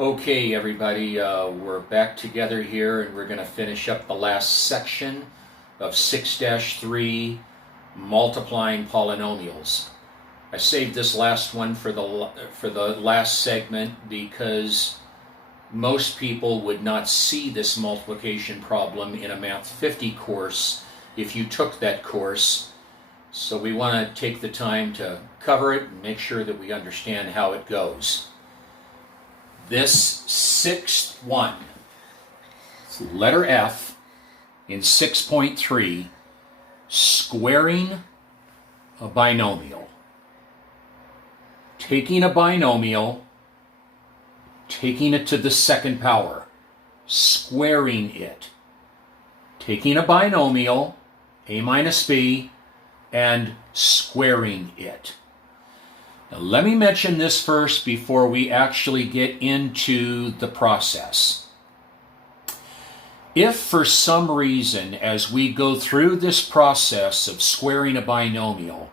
Okay, everybody, we're back together here, and we're going to finish up the last section of 6-3, multiplying polynomials. I saved this last one for the last segment because most people would not see this multiplication problem in a Math 50 course if you took that course. So we want to take the time to cover it and make sure that we understand how it goes. This sixth one, letter F in 6.3, squaring a binomial. Taking a binomial, taking it to the second power, squaring it. Taking a binomial, a minus b, and squaring it. Now, let me mention this first before we actually get into the process. If for some reason, as we go through this process of squaring a binomial,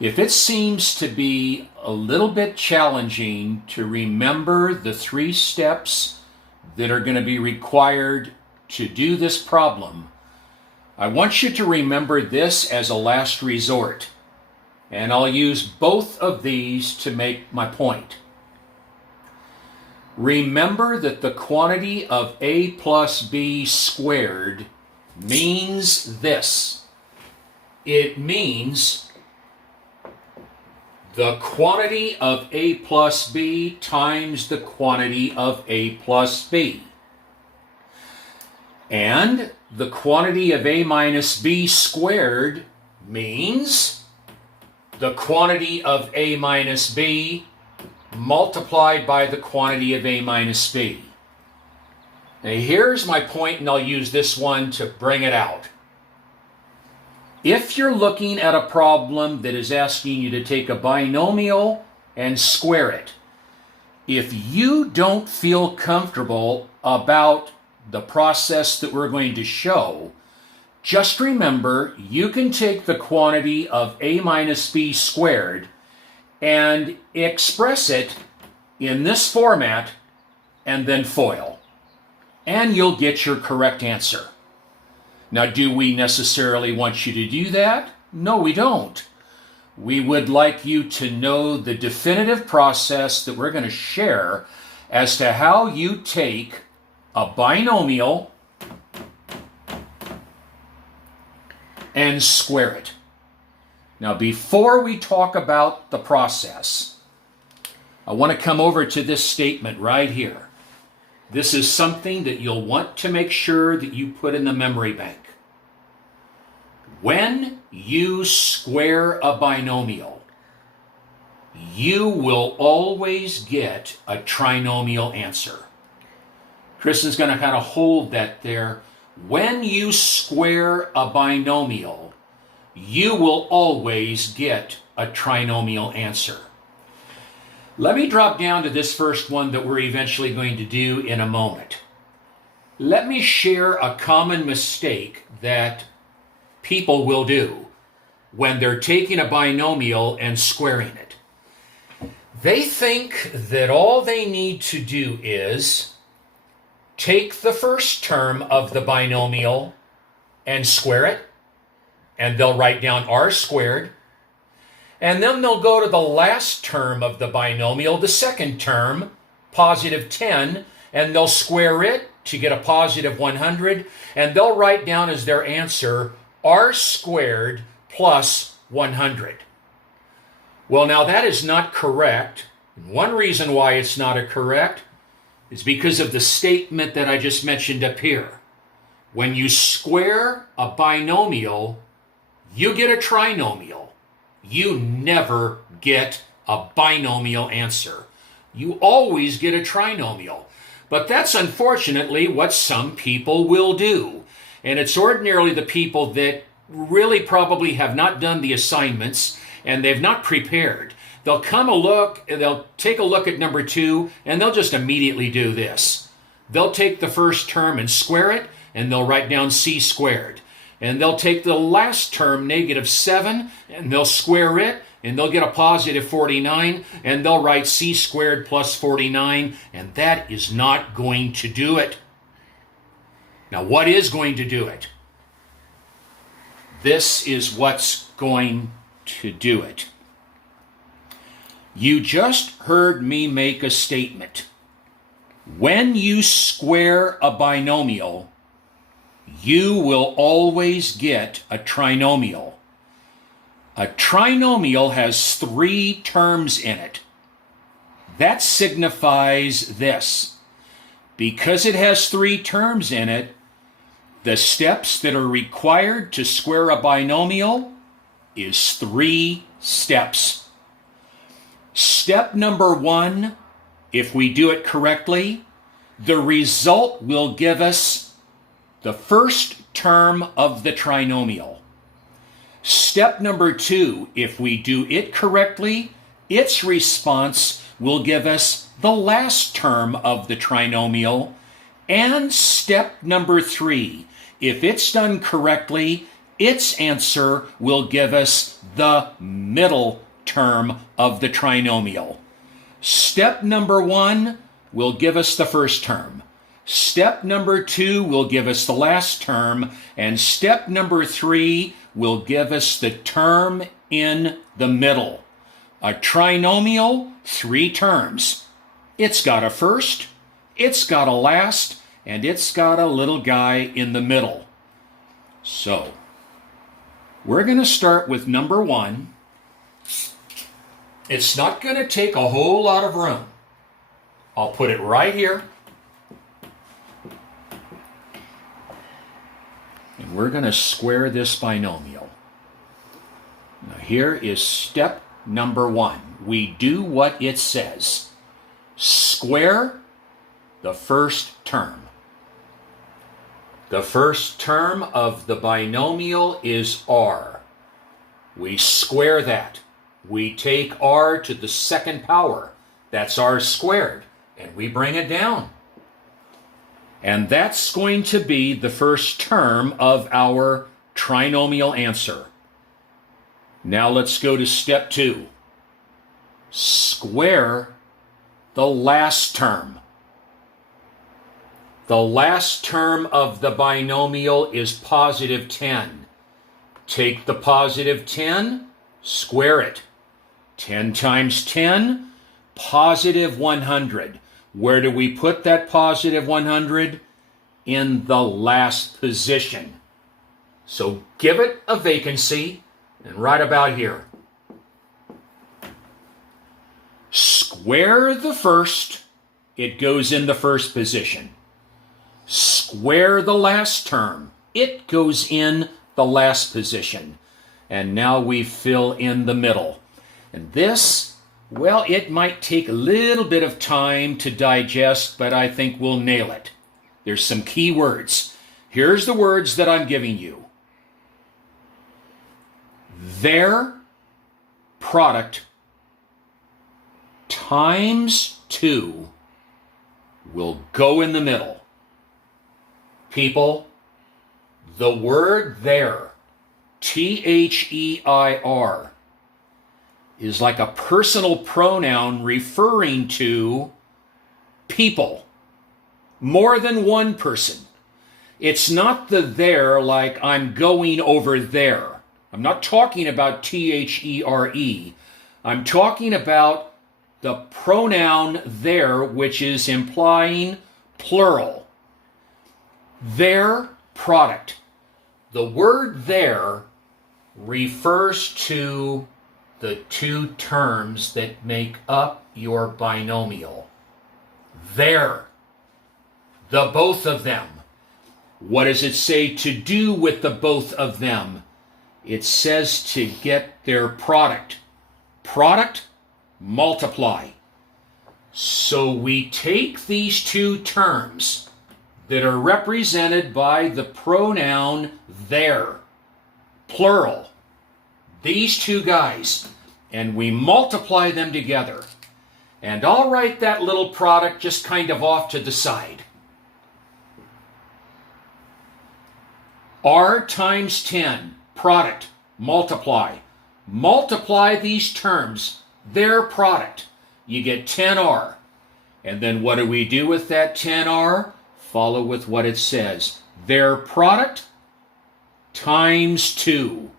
if it seems to be a little bit challenging to remember the 3 steps that are going to be required to do this problem, I want you to remember this as a last resort. And I'll use both of these to make my point. Remember that the quantity of a plus b squared means this. It means the quantity of a plus b times the quantity of a plus b. And the quantity of a minus b squared means the quantity of a minus b multiplied by the quantity of a minus b. Now here's my point, and I'll use this one to bring it out. If you're looking at a problem that is asking you to take a binomial and square it, if you don't feel comfortable about the process that we're going to show, just remember, you can take the quantity of a minus b squared and express it in this format and then FOIL. And you'll get your correct answer. Now, do we necessarily want you to do that? No, we don't. We would like you to know the definitive process that we're going to share as to how you take a binomial and square it. Now, before we talk about the process, I want to come over to this statement right here. This is something that you'll want to make sure that you put in the memory bank. When you square a binomial, you will always get a trinomial answer. Kristen's going to kind of hold that there. When you square a binomial, you will always get a trinomial answer. Let me drop down to this first one that we're eventually going to do in a moment. Let me share a common mistake that people will do when they're taking a binomial and squaring it. They think that all they need to do is take the first term of the binomial and square it, and they'll write down r squared, and then they'll go to the last term of the binomial, the second term, positive 10, and they'll square it to get a positive 100, and they'll write down as their answer r squared plus 100. Well, now that is not correct. One reason why it's not correct is because of the statement that I just mentioned up here. When you square a binomial, you get a trinomial. You never get a binomial answer. You always get a trinomial. But that's unfortunately what some people will do. And it's ordinarily the people that really probably have not done the assignments and they've not prepared. They'll they'll take a look at number 2, and they'll just immediately do this. They'll take the first term and square it, and they'll write down c squared. And they'll take the last term, negative 7, and they'll square it, and they'll get a positive 49, and they'll write c squared plus 49, and that is not going to do it. Now, what is going to do it? This is what's going to do it. You just heard me make a statement. When you square a binomial, you will always get a trinomial. A trinomial has 3 terms in it. That signifies this. Because it has 3 terms in it, the steps that are required to square a binomial is 3 steps. Step number 1, if we do it correctly, the result will give us the first term of the trinomial. Step number 2, if we do it correctly, its response will give us the last term of the trinomial. And step number 3, if it's done correctly, its answer will give us the middle term of the trinomial. Step number 1 will give us the first term. Step number 2 will give us the last term. And step number 3 will give us the term in the middle. A trinomial, 3 terms. It's got a first, it's got a last, and it's got a little guy in the middle. So, we're going to start with number 1. It's not going to take a whole lot of room. I'll put it right here. And we're going to square this binomial. Now here is step number 1. We do what it says. Square the first term. The first term of the binomial is r. We square that. We take r to the second power. That's r squared. And we bring it down. And that's going to be the first term of our trinomial answer. Now let's go to step 2. Square the last term. The last term of the binomial is positive 10. Take the positive 10, square it. 10 times 10, positive 100. Where do we put that positive 100? In the last position. So give it a vacancy, and right about here. Square the first, it goes in the first position. Square the last term, it goes in the last position. And now we fill in the middle. And this, well, it might take a little bit of time to digest, but I think we'll nail it. There's some key words. Here's the words that I'm giving you. Their product times 2 will go in the middle. People, the word there, T-H-E-I-R, is like a personal pronoun referring to people. More than one person. It's not the there like I'm going over there. I'm not talking about T-H-E-R-E. I'm talking about the pronoun there, which is implying plural. Their product. The word there refers to the 2 terms that make up your binomial. Their. The both of them. What does it say to do with the both of them? It says to get their product. Product, multiply. So we take these 2 terms that are represented by the pronoun their, plural, these 2 guys, and we multiply them together. And I'll write that little product just kind of off to the side. R times 10, product, multiply. multiply these terms, their product. You get 10r. And then what do we do with that 10r? Follow with what it says. Their product times 2.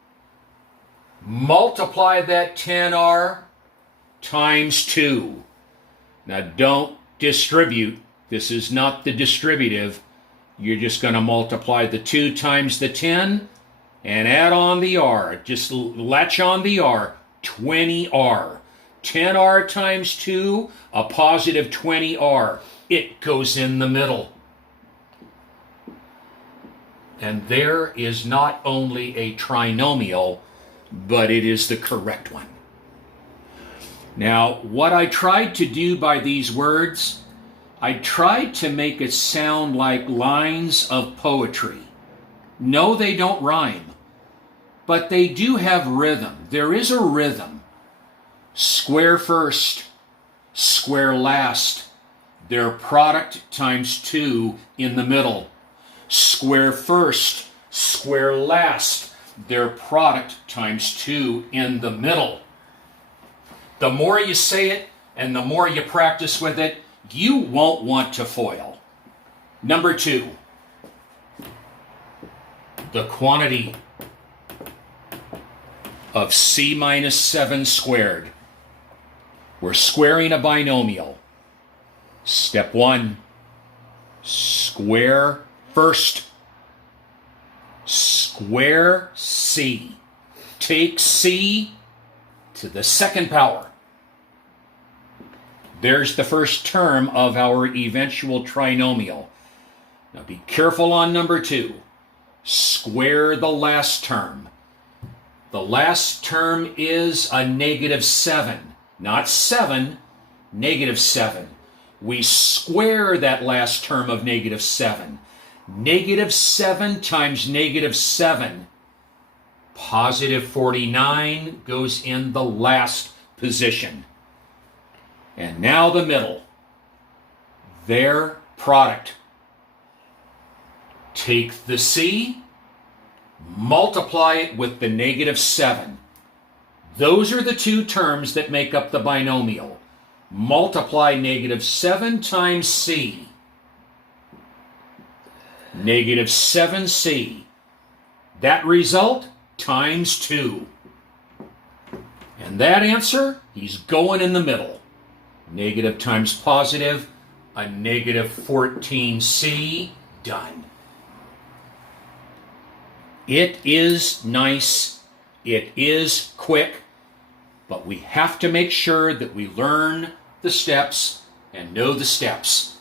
Multiply that 10r times 2. Now don't distribute. This is not the distributive. You're just going to multiply the 2 times the 10 and add on the r. Just latch on the r. 20r. 10r times 2, a positive 20r. It goes in the middle. And there is not only a trinomial, but it is the correct one. Now, what I tried to do by these words, I tried to make it sound like lines of poetry. No, they don't rhyme, but they do have rhythm. There is a rhythm. Square first, square last. Their product times 2 in the middle. Square first, square last. Their product times 2 in the middle. The more you say it and the more you practice with it, you won't want to foil. Number 2, the quantity of c minus 7 squared. We're squaring a binomial. Step 1, square first. Square c. Take c to the second power. There's the first term of our eventual trinomial. Now be careful on number 2. Square the last term. The last term is a negative 7. Not 7, negative 7. We square that last term of negative 7. Negative 7 times negative 7. Positive 49 goes in the last position. And now the middle. Their product. Take the c, multiply it with the negative 7. Those are the 2 terms that make up the binomial. Multiply negative 7 times c. Negative 7c. That result times 2. And that answer, he's going in the middle. Negative times positive, a negative 14c, done. It is nice, it is quick, but we have to make sure that we learn the steps and know the steps.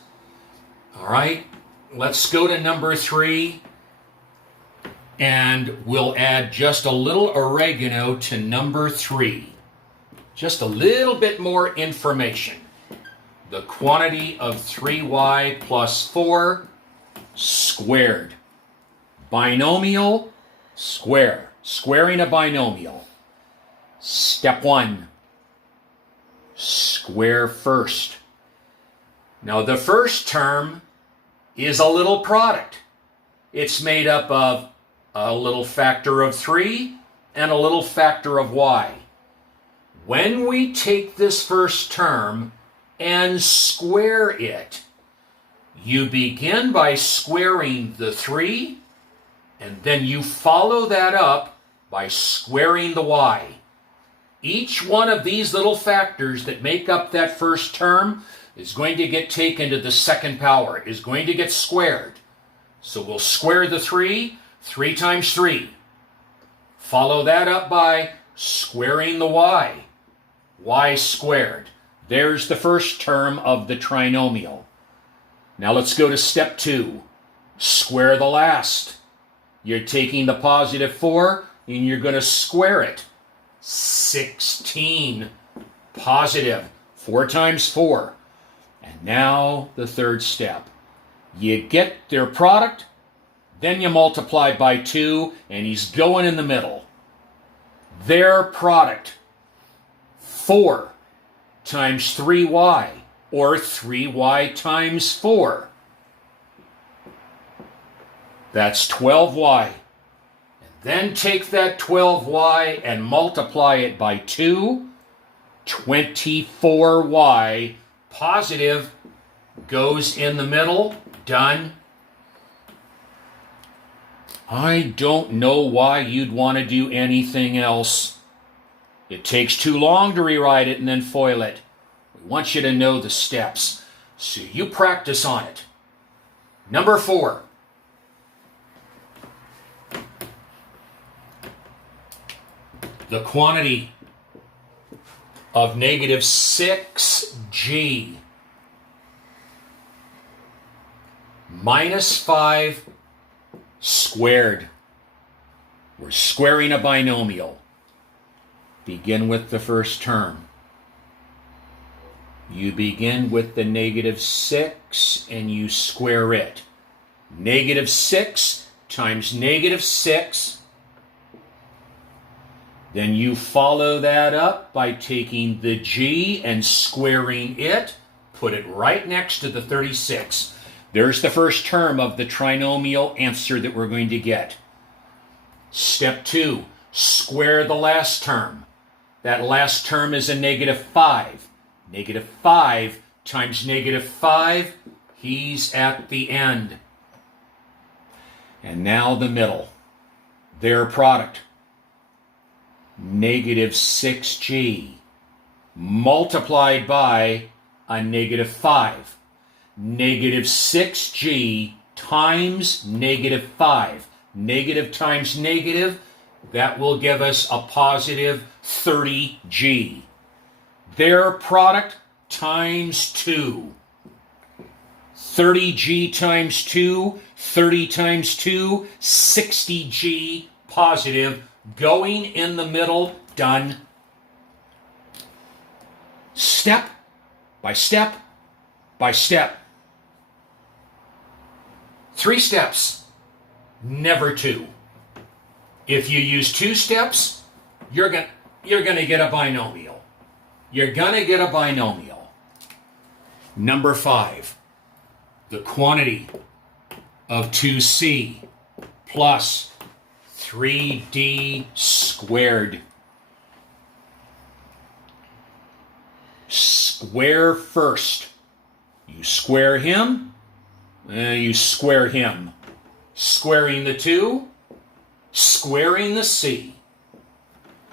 All right, let's go to number 3, and we'll add just a little oregano to number 3. Just a little bit more information. The quantity of 3y plus 4 squared. Binomial, square. Squaring a binomial. Step 1, square first. Now the first term is a little product. It's made up of a little factor of 3 and a little factor of y. When we take this first term and square it, you begin by squaring the 3, and then you follow that up by squaring the y. Each one of these little factors that make up that first term is going to get taken to the second power, is going to get squared. So we'll square the 3, 3 times 3. Follow that up by squaring the y. Y squared. There's the first term of the trinomial. Now let's go to step 2. Square the last. You're taking the positive 4 and you're going to square it. 16. Positive. 4 times 4. And now the third step. You get their product, then you multiply by 2, and he's going in the middle. Their product. 4 times 3y, or 3y times 4. That's 12y. And Then take that 12y and multiply it by 2. 24y positive goes in the middle. Done. I don't know why you'd want to do anything else. It takes too long to rewrite it and then FOIL it. We want you to know the steps, so you practice on it. Number 4. The quantity of negative 6g minus 5 squared. We're squaring a binomial. Begin with the first term. You begin with the negative 6 and you square it. Negative 6 times negative 6. Then you follow that up by taking the g and squaring it. Put it right next to the 36. There's the first term of the trinomial answer that we're going to get. Step 2, square the last term. That last term is a negative 5. Negative 5 times negative 5, he's at the end. And now the middle. Their product. Negative 6g multiplied by a negative 5. Negative 6g times negative 5. Negative times negative, that will give us a positive 30g. Their product times 2. 30g times 2, 30 times 2, 60g positive, going in the middle, done. Step by step by step. 3 steps, never 2. If you use 2 steps, you're gonna get a binomial. You're gonna get a binomial. Number 5, the quantity of 2c plus 3d squared. Square first. You square him, you square him. Squaring the 2, squaring the c.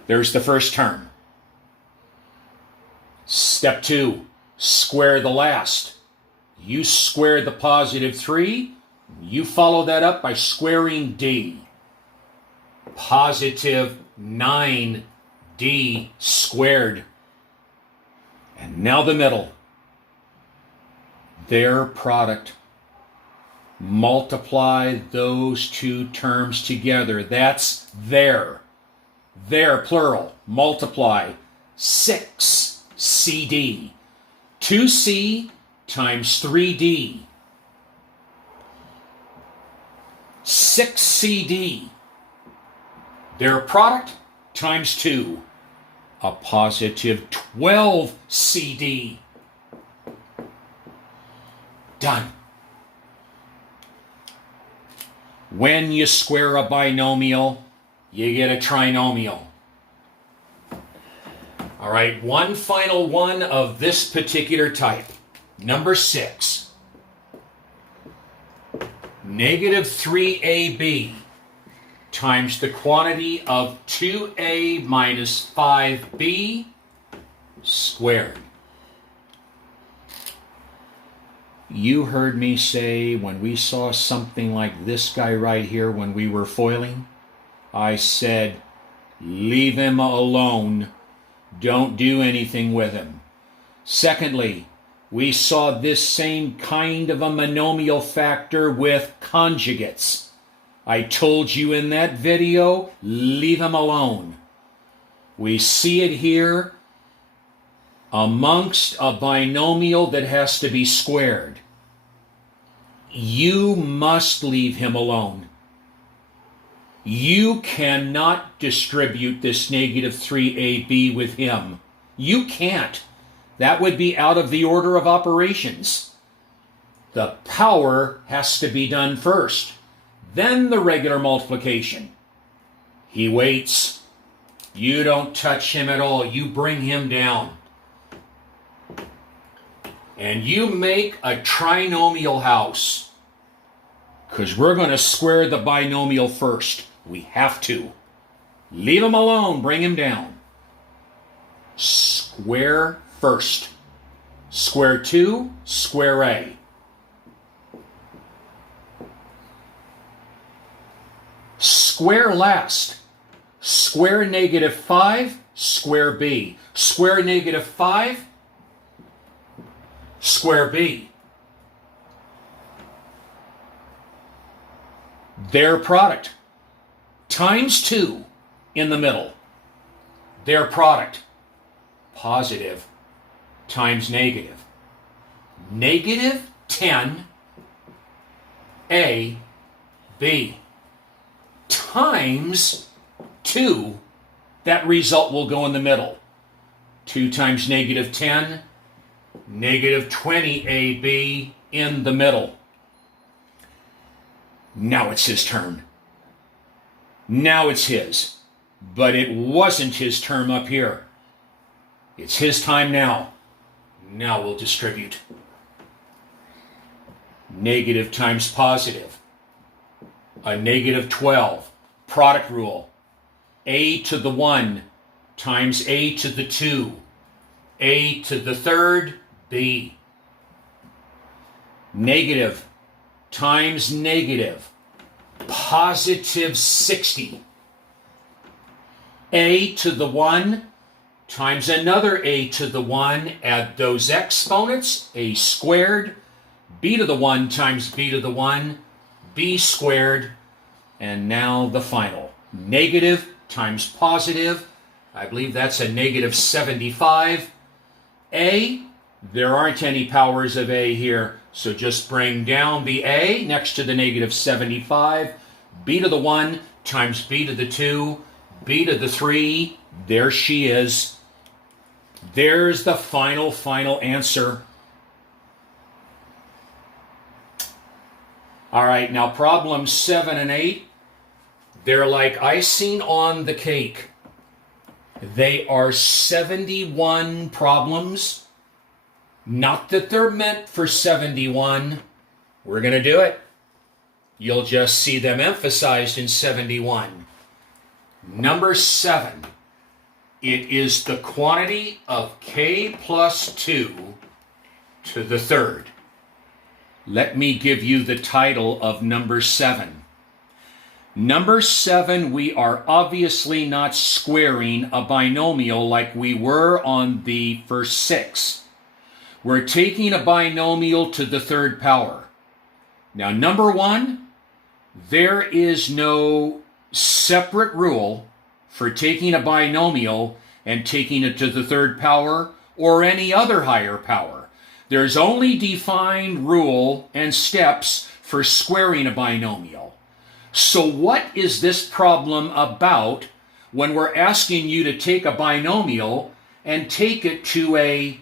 There's the first term. Step 2, square the last. You square the positive 3, you follow that up by squaring d. Positive 9d squared. And now the middle. Their product. Multiply those 2 terms together. That's their. Their, plural. Multiply 6cd. 2c times 3d. 6cd. Their product times 2. A positive 12cd. Done. When you square a binomial, you get a trinomial. All right, one final one of this particular type. Number 6. Negative 3ab times the quantity of 2a minus 5b squared. You heard me say when we saw something like this guy right here when we were foiling, I said, leave him alone. Don't do anything with him. Secondly, we saw this same kind of a monomial factor with conjugates. I told you in that video, leave him alone. We see it here amongst a binomial that has to be squared. You must leave him alone. You cannot distribute this negative 3ab with him. You can't. That would be out of the order of operations. The power has to be done first, then the regular multiplication. He waits. You don't touch him at all. You bring him down. And you make a trinomial house. Because we're going to square the binomial first. We have to. Leave him alone. Bring him down. Square first. Square 2, square A. Square last. Square -5, square B. Square -5, square B. Their product. Times 2 in the middle. Their product. Positive times negative. -10 A, B. Times 2, that result will go in the middle. 2 times -10, -20 AB in the middle. Now it's his turn. Now it's his. But it wasn't his turn up here. It's his time now. Now we'll distribute. Negative times positive. A -12. Product rule. A to the 1 times A to the 2. A to the 3rd, B. Negative times negative. Positive 60. A to the 1 times another A to the 1. Add those exponents. A squared. B to the 1 times B to the 1. B squared. And now the final. Negative times positive. I believe that's a -75. A, there aren't any powers of A here, so just bring down the A next to the -75. B to the 1 times B to the 2. B to the 3. There she is. There's the final answer. All right, now problems 7 and 8, they're like icing on the cake. They are 71 problems. Not that they're meant for 71. We're going to do it. You'll just see them emphasized in 71. Number 7. It is the quantity of k plus 2 to the 3rd. Let me give you the title of number 7. Number 7, we are obviously not squaring a binomial like we were on the first 6. We're taking a binomial to the 3rd power. Now, number 1, there is no separate rule for taking a binomial and taking it to the 3rd power or any other higher power. There's only defined rule and steps for squaring a binomial. So what is this problem about when we're asking you to take a binomial and take it to a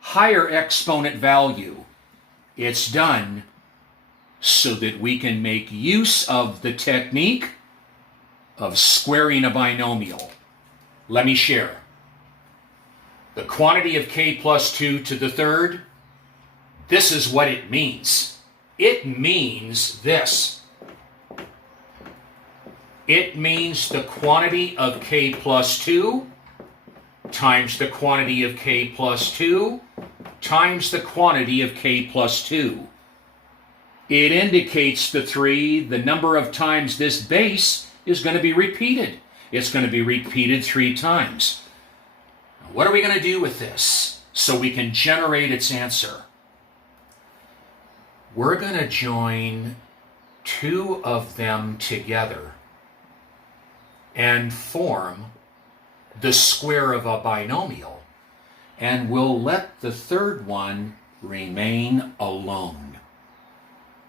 higher exponent value? It's done so that we can make use of the technique of squaring a binomial. Let me share. The quantity of k plus 2 to the 3rd, this is what it means. It means this. It means the quantity of k plus 2 times the quantity of k plus 2 times the quantity of k plus 2. It indicates the 3, the number of times this base is going to be repeated. It's going to be repeated 3 times. What are we going to do with this so we can generate its answer? We're going to join 2 of them together and form the square of a binomial, and we'll let the 3rd one remain alone.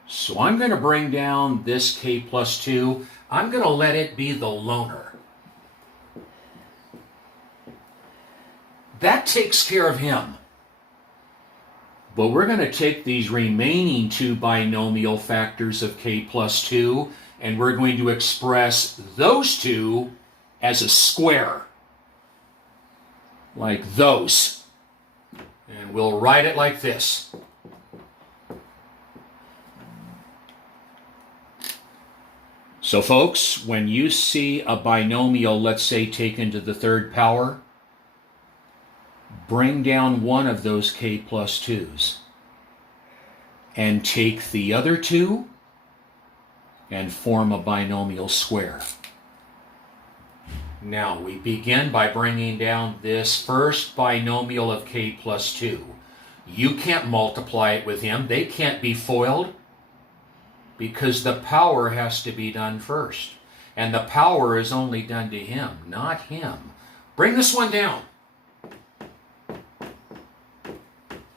So I'm going to bring down this k plus 2. I'm going to let it be the loner. That takes care of him. But we're going to take these remaining 2 binomial factors of k plus 2 and we're going to express those two as a square, like those. And we'll write it like this. So folks, when you see a binomial, let's say, taken to the third power, bring down one of those k plus 2's and take the other two and form a binomial square. Now, we begin by bringing down this first binomial of k plus 2. You can't multiply it with him. They can't be FOILed because the power has to be done first. And the power is only done to him, not him. Bring this one down.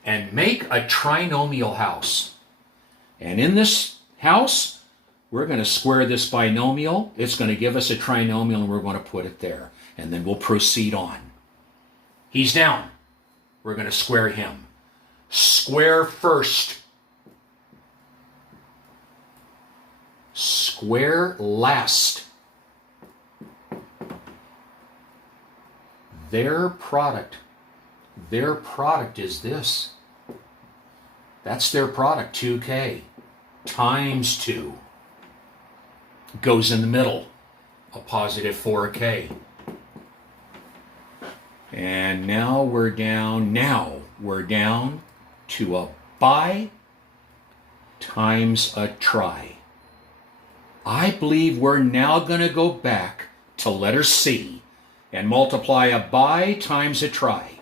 And make a trinomial house. And in this house, we're going to square this binomial. It's going to give us a trinomial, and we're going to put it there. And then we'll proceed on. He's down. We're going to square him. Square first. Square last. Their product is this. That's their product, 2k times 2. Goes in the middle, a positive 4k. And now we're down to a bi times a tri. I believe we're now going to go back to letter C and multiply a bi times a tri.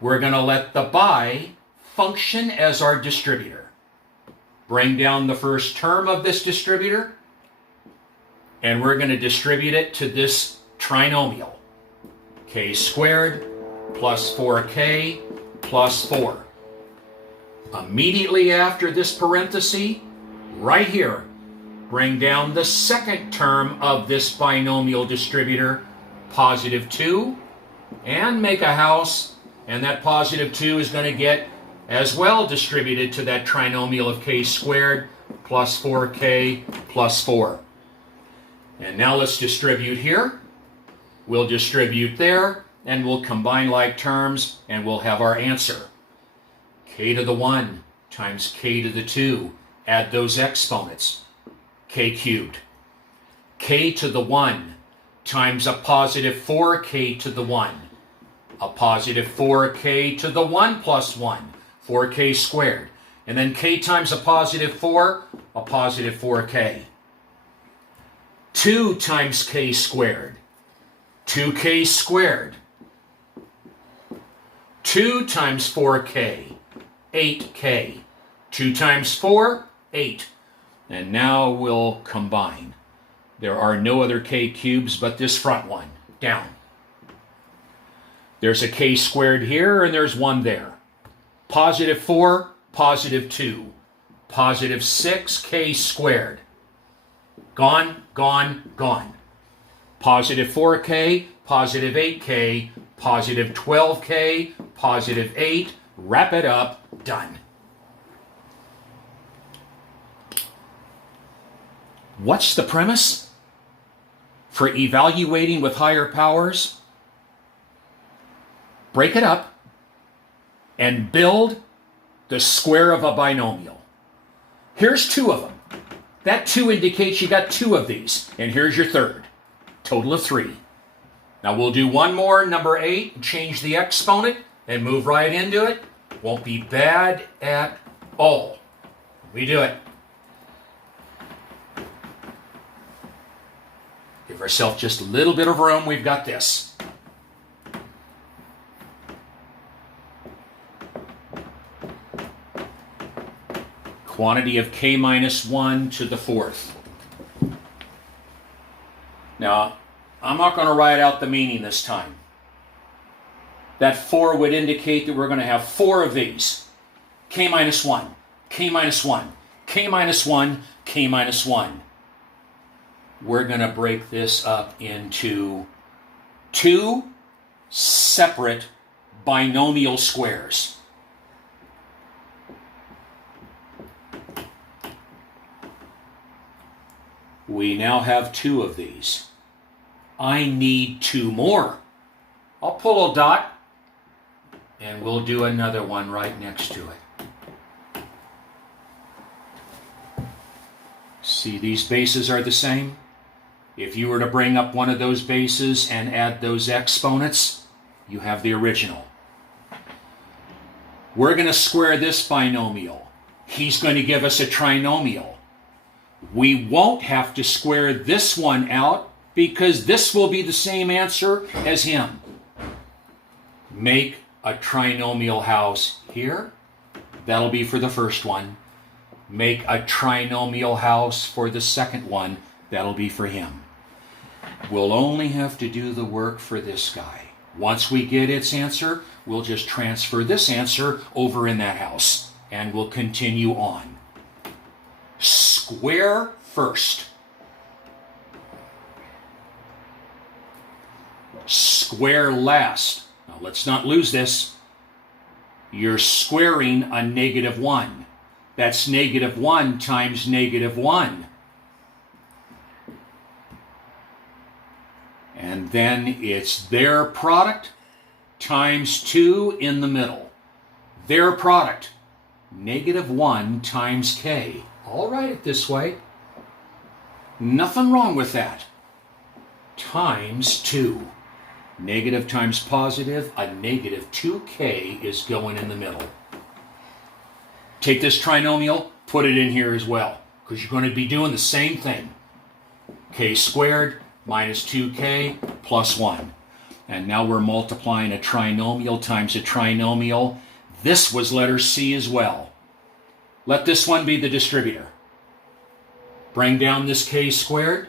We're going to let the bi function as our distributor. Bring down the first term of this distributor, and we're going to distribute it to this trinomial. K squared plus 4k plus 4. Immediately after this parenthesis, right here, bring down the second term of this binomial distributor, positive 2, and make a house, and that positive 2 is going to get as well distributed to that trinomial of k squared plus 4k plus 4. And now let's distribute here. We'll distribute there, and we'll combine like terms, and we'll have our answer. K to the 1 times k to the 2. Add those exponents. K cubed. K to the 1 times a positive 4k to the 1. A positive 4k to the 1 plus 1. 4k squared. And then k times a positive 4, a positive 4k. 2 times k squared. 2k squared. 2 times 4k. 8k. 2 times 4, 8. And now we'll combine. There are no other k cubes but this front one. Down. There's a k squared here, and there's 1 there. Positive 4, positive 2. Positive 6k squared. Gone, gone, gone. Positive 4k, positive 8k, positive 12k, positive 8. Wrap it up. Done. What's the premise for evaluating with higher powers? Break it up and build the square of a binomial. Here's 2 of them. That 2 indicates you got 2 of these. And here's your third. Total of 3. Now we'll do one more, number 8, and change the exponent and move right into it. Won't be bad at all. We do it. Give ourselves just a little bit of room. We've got this. Quantity of k minus 1 to the 4th. Now, I'm not going to write out the meaning this time. That 4 would indicate that we're going to have 4 of these. K minus 1, k minus 1, k minus 1, k minus 1. We're going to break this up into 2 separate binomial squares. We now have 2 of these. I need 2 more. I'll pull a dot, and we'll do another one right next to it. See, these bases are the same. If you were to bring up one of those bases and add those exponents, you have the original. We're going to square this binomial. He's going to give us a trinomial. We won't have to square this one out because this will be the same answer as him. Make a trinomial house here. That'll be for the first one. Make a trinomial house for the second one. That'll be for him. We'll only have to do the work for this guy. Once we get its answer, we'll just transfer this answer over in that house, and we'll continue on. Square first. Square last. Now let's not lose this. You're squaring a -1. That's -1 times -1. And then it's their product times 2 in the middle. Their product, -1 times k. I'll write it this way. Nothing wrong with that. Times 2. Negative times positive, a -2k is going in the middle. Take this trinomial, put it in here as well, because you're going to be doing the same thing. K squared minus 2k plus 1. And now we're multiplying a trinomial times a trinomial. This was letter C as well. Let this one be the distributor. Bring down this k squared.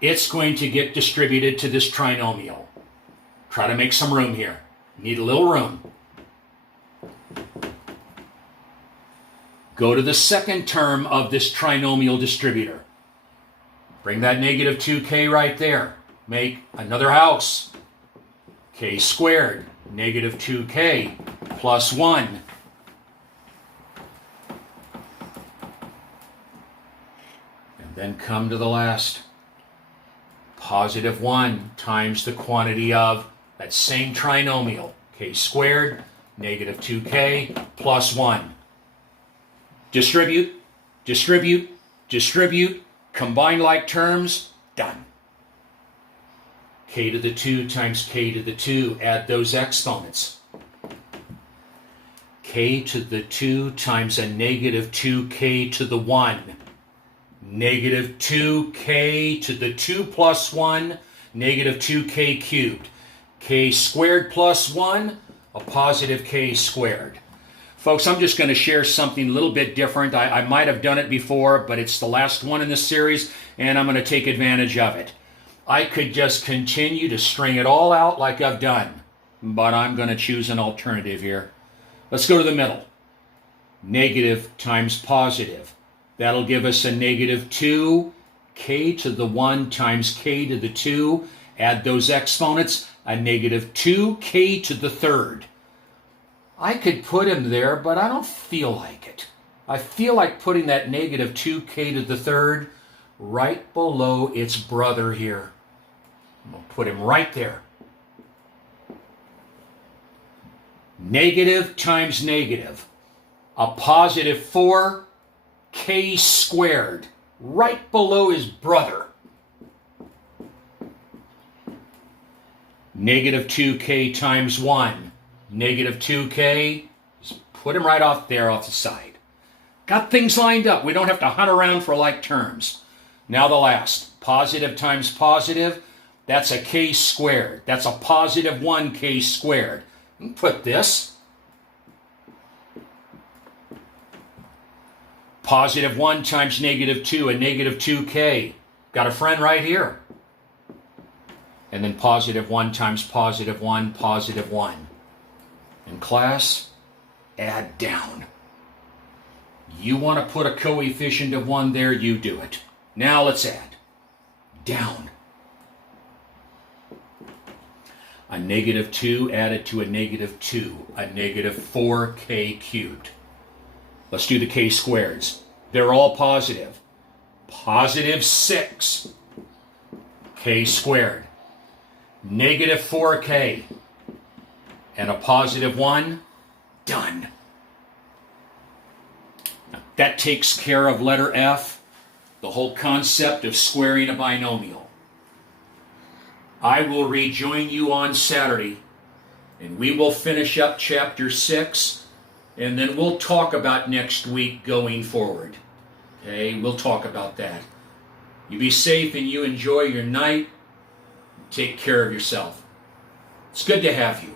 It's going to get distributed to this trinomial. Try to make some room here. Need a little room. Go to the second term of this trinomial distributor. Bring that -2k right there. Make another house. K squared, -2k plus 1. And then come to the last. +1 times the quantity of that same trinomial. K squared, -2k plus 1. Distribute, distribute, distribute. Combine like terms, done. K to the 2 times k to the 2, add those exponents. K to the 2 times a -2k to the 1. -2k to the 2 plus 1, -2k cubed. K squared plus 1, a +k squared. Folks, I'm just going to share something a little bit different. I might have done it before, but it's the last one in this series, and I'm going to take advantage of it. I could just continue to string it all out like I've done, but I'm going to choose an alternative here. Let's go to the middle. Negative times positive. That'll give us a -2, k to the 1 times k to the 2. Add those exponents, a -2k to the 3rd. I could put him there, but I don't feel like it. I feel like putting that -2k to the 3rd right below its brother here. I'm going to put him right there. Negative times negative. A +4 k squared, right below his brother. -2k times 1. -2k, just put him right off there off the side. Got things lined up. We don't have to hunt around for like terms. Now the last, positive times positive, that's a k squared. That's a +1k squared. Put this. +1 times -2, a -2k. Got a friend right here. And then +1 times +1, +1. In class, add down. You want to put a coefficient of 1 there, you do it. Now let's add. Down. A -2 added to a -2, a -4k cubed. Let's do the k squareds. They're all positive. positive 6, k squared. Negative 4k, and a positive 1, done. Now, that takes care of letter F, the whole concept of squaring a binomial. I will rejoin you on Saturday, and we will finish up chapter 6, and then we'll talk about next week going forward. Okay, we'll talk about that. You be safe and you enjoy your night. Take care of yourself. It's good to have you.